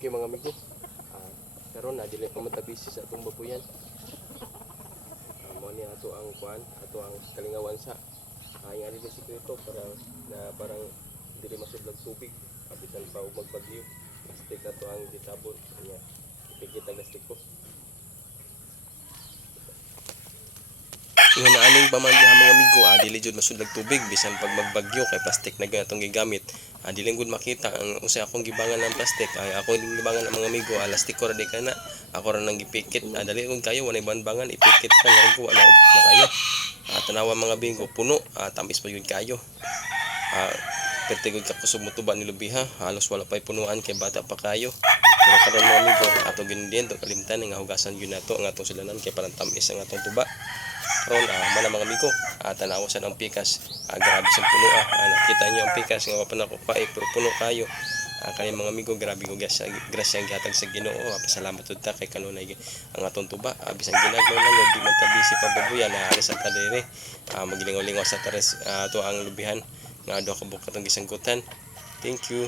Okay mga amigo, karon na dili pa matabisi sa atong babuyan. Mo ni ato ang kuan, ato ang kalingawan sa nga rin si ito para na parang dili masudlag tubig abisan pa og magbagyo. Plastic ato ang gitabon kanya ipigit ang plastic ko. Nga naaning paman diha mga amigo, dili jud masudlag tubig bisan pag magbagyo kay plastic na gyud atong gigamit. Dili gud makita ang usa akong gibangan ng plastic ay ako din gibangan ng mga amigo, lastiko ra di kana. Ako ra nang gipikit, dali gud kayo walay banbangan ipikit ka lang ko wala na kayo. Tanawa mga amigo puno, tamis pa yun kayo. Pertigod ka kusog motuba ni lubiha, halos wala pay punuan kay bata pa kayo. Pero karon mga amigo, ato gindiyan to kalimtan nga hugasan yun nato ang atong sulanan kay parang tamis ang atong tuba. Karon mana mga amigo, tanawa sa ang pikas, grabe sa puno nakita niyo ang pikas nga pa nako pa pero puno kayo. Kani mga amigo, grabe ko grasya ang gihatag sa Ginoo. Pasalamat ud ta kay kanunay ang atong tuba. Bisan ginagmay lang di man tabisi pa babuyan alis sa tadere. Maglingaw-lingaw sa tares to ang lubihan nga do ka bukat ang gisangkutan. Thank you.